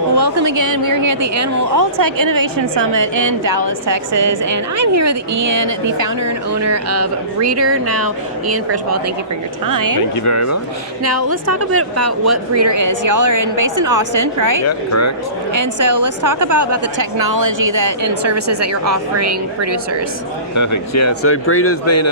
Well, welcome again. We're here at the Animal AgTech Innovation Summit in Dallas, Texas, and I'm here with Ian, the founder and owner of Breedr. Now, Ian, first of all, thank you for your time. Thank you very much. Now, let's talk a bit about what Breedr is. Y'all are based in Austin, right? Yeah, correct. And so let's talk about the technology and services that you're offering producers. Perfect. Yeah, so Breedr's been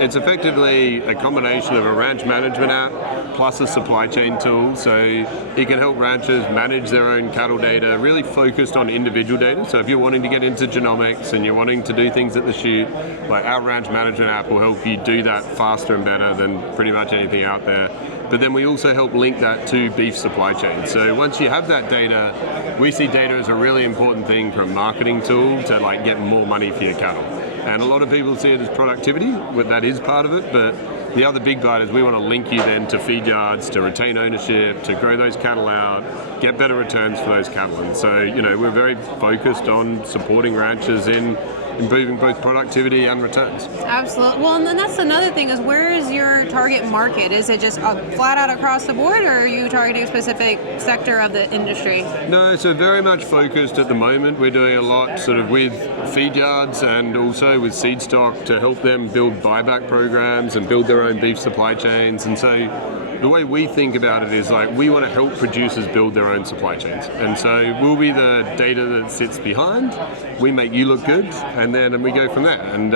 it's effectively a combination of a ranch management app plus a supply chain tool. So it can help ranchers manage their own cattle data, really focused on individual data. So if you're wanting to get into genomics and you're wanting to do things at the chute, like our ranch management app will help you do that faster and better than pretty much anything out there. But then we also help link that to beef supply chain. So once you have that data, we see data as a really important thing for a marketing tool to get more money for your cattle. And a lot of people see it as productivity, that is part of it, but the other big part is we want to link you then to feed yards, to retain ownership, to grow those cattle out, get better returns for those cattle. And so, we're very focused on supporting ranchers in improving both productivity and returns. Absolutely. Well, and then that's another thing is, where is your target market? Is it just flat out across the board, or are you targeting a specific sector of the industry? No, so very much focused at the moment. We're doing a lot sort of with feed yards and also with seed stock to help them build buyback programs and build their own beef supply chains. And so the way we think about it is we want to help producers build their own supply chains. And so we'll be the data that sits behind. We make you look good, and then we go from there. And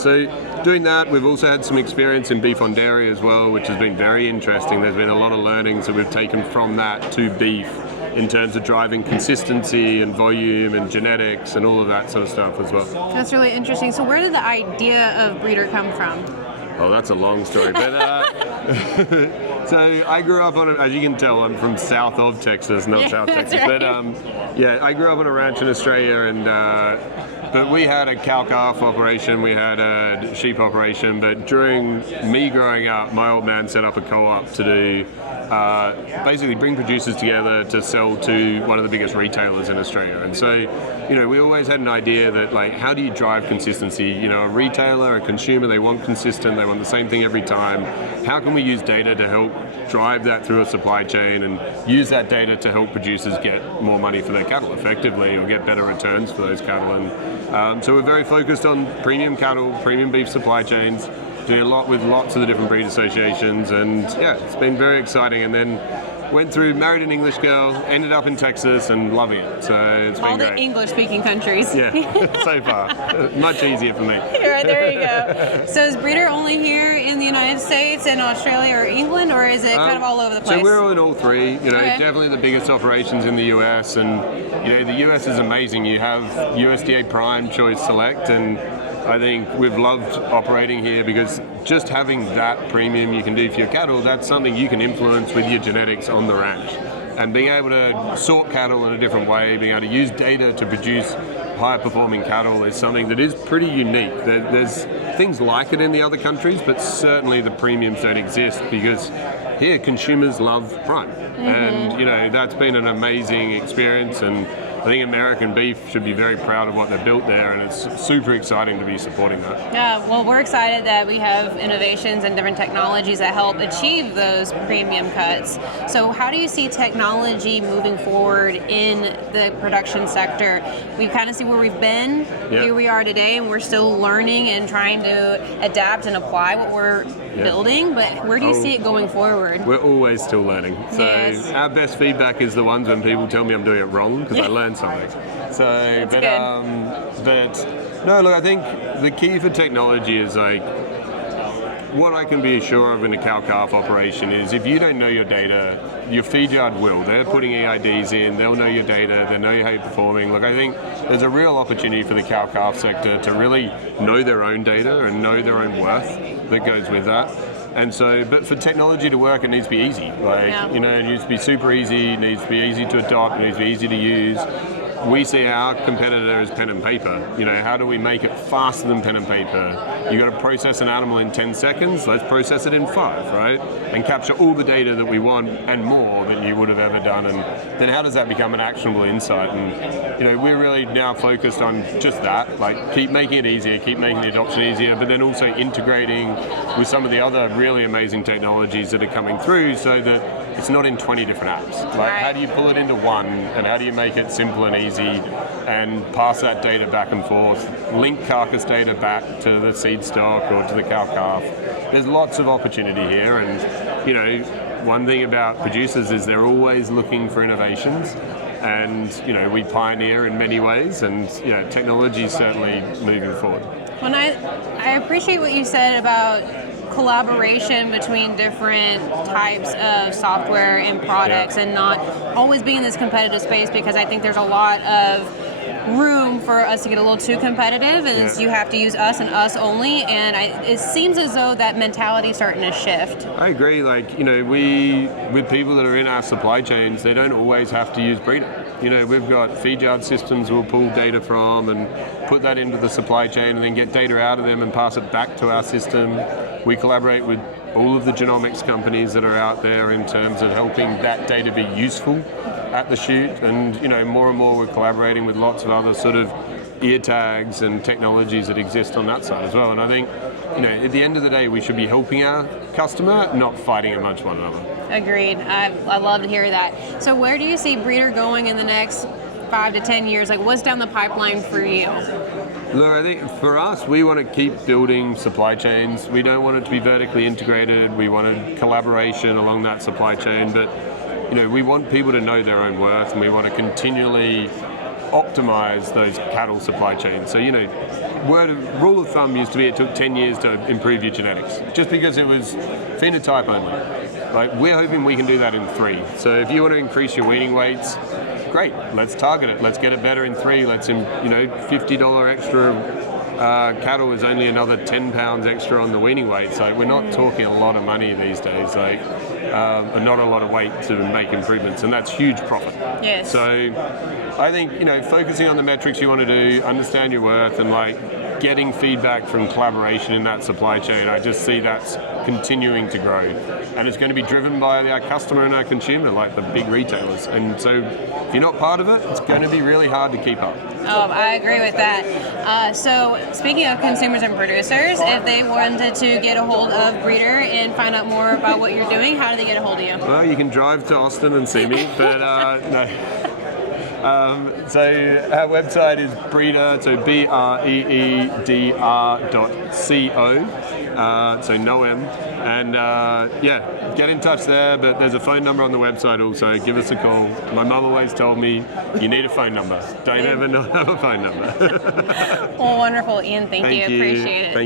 so doing that, we've also had some experience in beef on dairy as well, which has been very interesting. There's been a lot of learnings that we've taken from that to beef in terms of driving consistency and volume and genetics and all of that sort of stuff as well. That's really interesting. So where did the idea of Breedr come from? Oh, that's a long story. But so I grew up as you can tell, I'm from south of Texas, not South Texas. Right. But I grew up on a ranch in Australia, and but we had a cow-calf operation, we had a sheep operation. But during me growing up, my old man set up a co-op to do basically bring producers together to sell to one of the biggest retailers in Australia. And so, we always had an idea that how do you drive consistency? A retailer, a consumer, they want consistent, they want the same thing every time. How can we use data to help drive that through a supply chain and use that data to help producers get more money for their cattle effectively, or get better returns for those cattle? And so we're very focused on premium cattle, premium beef supply chains, doing a lot with lots of the different breed associations, and it's been very exciting. And then married an English girl, ended up in Texas and loving it. So it's been great. All the English-speaking countries. Yeah, so far. Much easier for me. Right, there you go. So is Breedr only here in the United States and Australia or England, or is it kind of all over the place? So we're in all three. Definitely the biggest operations in the US, and the US is amazing. You have USDA Prime Choice Select, and I think we've loved operating here because just having that premium you can do for your cattle, that's something you can influence with your genetics on the ranch. And being able to sort cattle in a different way, being able to use data to produce higher performing cattle is something that is pretty unique. There's things like it in the other countries, but certainly the premiums don't exist because here consumers love Prime. Mm-hmm. And that's been an amazing experience, and I think American beef should be very proud of what they've built there, and it's super exciting to be supporting that. Yeah, well, we're excited that we have innovations and different technologies that help achieve those premium cuts. So how do you see technology moving forward in the production sector? We kind of see where we've been, Here we are today, and we're still learning and trying to adapt and apply what we're building, but where do you see it going forward? We're always still learning. So our best feedback is the ones when people tell me I'm doing it wrong, because I learned something. So, but no, look, I think the key for technology is what I can be sure of in a cow-calf operation is if you don't know your data, your feed yard will. They're putting EIDs in, they'll know your data, they'll know how you're performing. Look, I think there's a real opportunity for the cow-calf sector to really know their own data and know their own worth that goes with that. And so, but for technology to work, it needs to be easy. It needs to be super easy, it needs to be easy to adopt, it needs to be easy to use. We see our competitor as pen and paper. How do we make it faster than pen and paper? You got to process an animal in 10 seconds, let's process it in 5, right? And capture all the data that we want and more than you would have ever done. And then how does that become an actionable insight? And, we're really now focused on just that, keep making it easier, keep making the adoption easier, but then also integrating with some of the other really amazing technologies that are coming through so that it's not in 20 different apps. Like, Right. how do you pull it into one, and how do you make it simple and easy, and pass that data back and forth, link carcass data back to the seed stock or to the cow-calf? There's lots of opportunity here, and, you know, one thing about producers is they're always looking for innovations, and, you know, we pioneer in many ways, and, you know, technology is certainly moving forward. When I appreciate what you said about collaboration between different types of software and products, and not always being in this competitive space, because I think there's a lot of room for us to get a little too competitive, and you have to use us and us only, and it seems as though that mentality is starting to shift. I agree. Like, you know, with people that are in our supply chains, they don't always have to use Breedr. You know, we've got feed yard systems we'll pull data from and put that into the supply chain, and then get data out of them and pass it back to our system. We collaborate with all of the genomics companies that are out there in terms of helping that data be useful at the chute, and, you know, more and more we're collaborating with lots of other sort of ear tags and technologies that exist on that side as well. And I think, you know, at the end of the day, we should be helping our customer, not fighting amongst one another. Agreed. I love to hear that. So where do you see Breedr going in the next 5 to 10 years? Like, what's down the pipeline for you? Look, I think for us, we want to keep building supply chains. We don't want it to be vertically integrated. We want collaboration along that supply chain, but, you know, we want people to know their own worth, and we want to continually optimize those cattle supply chains. So, you know, rule of thumb used to be it took 10 years to improve your genetics, just because it was phenotype only. Like, we're hoping we can do that in 3. So if you want to increase your weaning weights, great, let's target it. Let's get it better in 3. Let's, you know, $50 extra cattle is only another 10 pounds extra on the weaning weight. So we're not talking a lot of money these days, like, and not a lot of weight to make improvements, and that's huge profit. Yes. So I think, you know, focusing on the metrics you want to do, understand your worth, and, like, getting feedback from collaboration in that supply chain, I just see that's continuing to grow. And it's going to be driven by our customer and our consumer, like the big retailers. And so if you're not part of it, it's going to be really hard to keep up. Oh, I agree with that. So speaking of consumers and producers, if they wanted to get a hold of Breedr and find out more about what you're doing, how do they get a hold of you? Well, you can drive to Austin and see me, but no. So our website is Breedr, so breedr.co, so no M, and get in touch there. But there's a phone number on the website also. Give us a call. My mum always told me you need a phone number. Don't ever not have a phone number. Well, wonderful, Ian. Thank you. Appreciate it.